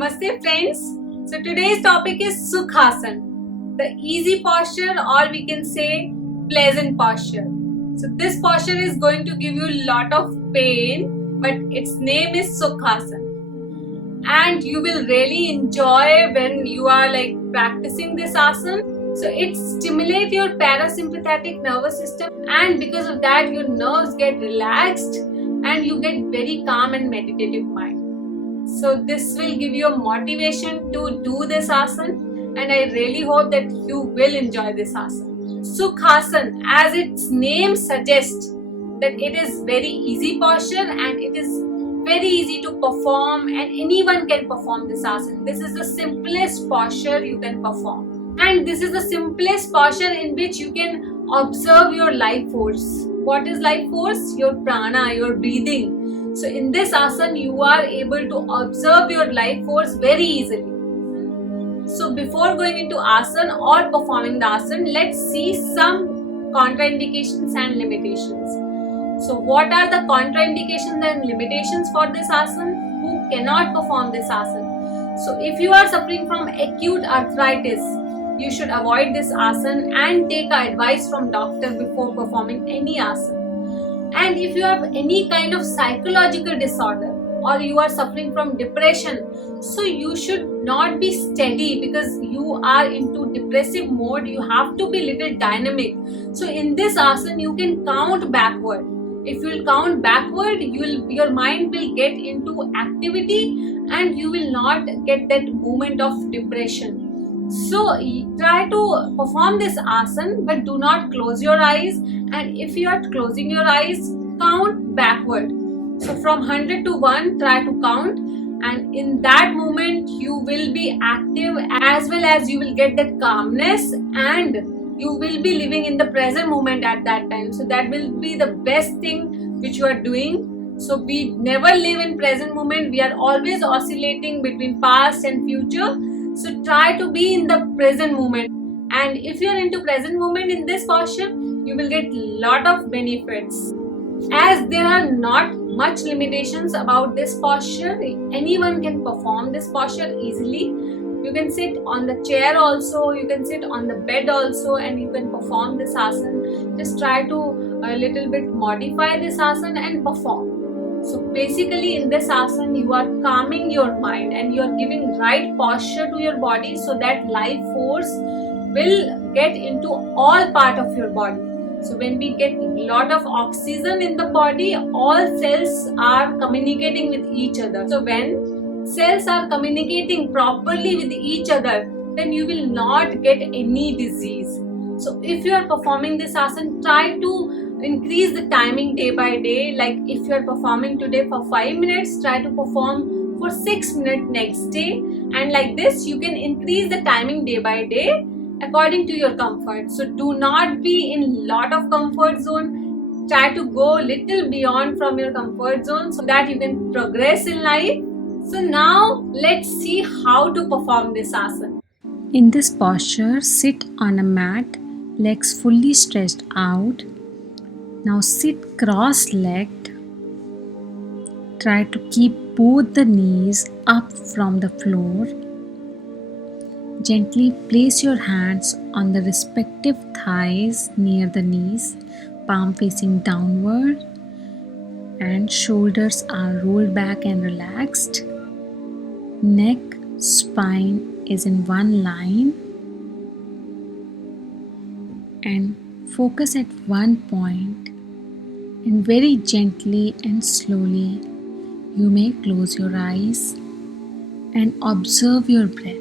Namaste friends. So today's topic is Sukhasana, the easy posture or we can say pleasant posture. So this posture is going to give you a lot of pain, but its name is Sukhasana. And you will really enjoy when you are like practicing this asana. So it stimulates your parasympathetic nervous system, and because of that your nerves get relaxed and you get very calm and meditative mind. So this will give you a motivation to do this asana, and I really hope that you will enjoy this asana. Sukhasana, as its name suggests, that it is very easy posture and it is very easy to perform, and anyone can perform this asana. This is the simplest posture you can perform, and this is the simplest posture in which you can observe your life force. What is life force? Your prana, your breathing. So in this asana you are able to observe your life force very easily. So before going into asana or performing the asana, let's see some contraindications and limitations. So what are the contraindications and limitations for this asana? Who cannot perform this asana? So if you are suffering from acute arthritis, you should avoid this asana and take advice from doctor before performing any asana. And if you have any kind of psychological disorder or you are suffering from depression, so you should not be steady because you are into depressive mode. You have to be little dynamic. So in this asana you can count backward. If you will count backward, your mind will get into activity and you will not get that moment of depression. So try to perform this asana, but do not close your eyes, and if you are closing your eyes, count backward. So from 100 to 1, try to count, and in that moment you will be active as well as you will get that calmness, and you will be living in the present moment at that time. So that will be the best thing which you are doing. So we never live in present moment. We are always oscillating between past and future. So try to be in the present moment, and if you are into present moment in this posture, you will get lot of benefits. As there are not much limitations about this posture, anyone can perform this posture easily. You can sit on the chair also, you can sit on the bed also, and you can perform this asana. Just try to a little bit modify this asana and perform. So basically in this asana you are calming your mind and you are giving right posture to your body so that life force will get into all part of your body. So when we get a lot of oxygen in the body, all cells are communicating with each other. So when cells are communicating properly with each other, then you will not get any disease. So if you are performing this asana, try to increase the timing day by day. Like if you are performing today for 5 minutes, try to perform for 6 minutes next day, and like this you can increase the timing day by day according to your comfort. So do not be in lot of comfort zone. Try to go little beyond from your comfort zone so that you can progress in life. So now let's see how to perform this asana. In this posture, sit on a mat, legs fully stretched out. Now sit cross-legged. Try to keep both the knees up from the floor. Gently place your hands on the respective thighs near the knees, palm facing downward, and shoulders are rolled back and relaxed. Neck, spine is in one line, and focus at one point, and very gently and slowly you may close your eyes and observe your breath.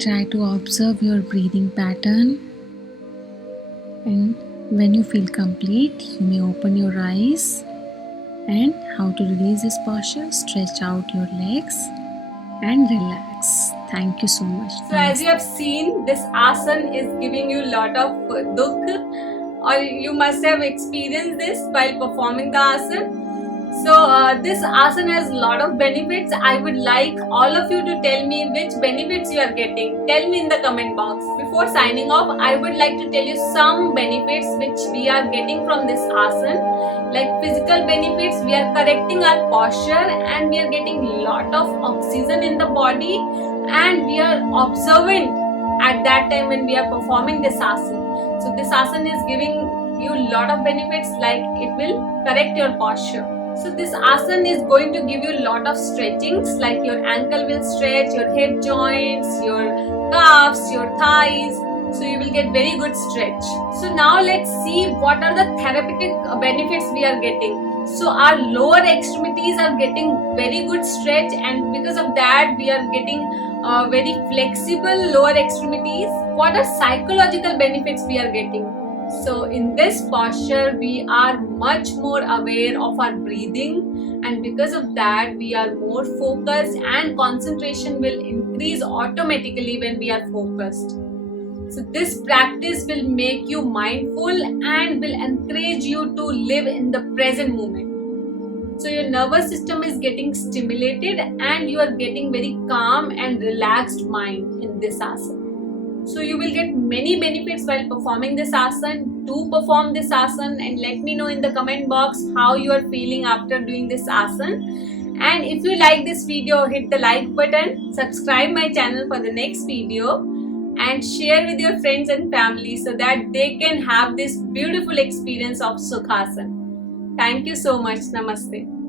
Try to observe your breathing pattern, and when you feel complete, you may open your eyes. And how to release this posture? Stretch out your legs and relax. Thank you so much. So as you have seen, this asana is giving you a lot of dukh, or you must have experienced this while performing the asana. So this asana has a lot of benefits. I would like all of you to tell me which benefits you are getting. Tell me in the comment box. Before signing off, I would like to tell you some benefits which we are getting from this asana. Like physical benefits, we are correcting our posture and we are getting lot of oxygen in the body, and we are observant at that time when we are performing this asana. So this asana is giving you a lot of benefits, like it will correct your posture. So this asana is going to give you a lot of stretchings, like your ankle will stretch, your hip joints, your calves, your thighs. So you will get very good stretch. So now let's see what are the therapeutic benefits we are getting. So our lower extremities are getting very good stretch, and because of that we are getting very flexible lower extremities. What are psychological benefits we are getting? So in this posture we are much more aware of our breathing, and because of that we are more focused, and concentration will increase automatically when we are focused. So this practice will make you mindful and will encourage you to live in the present moment. So your nervous system is getting stimulated and you are getting very calm and relaxed mind in this asana. So you will get many benefits while performing this asana. Do perform this asana and let me know in the comment box how you are feeling after doing this asana. And if you like this video, hit the like button, subscribe my channel for the next video, and share with your friends and family so that they can have this beautiful experience of Sukhasana. Thank you so much. Namaste.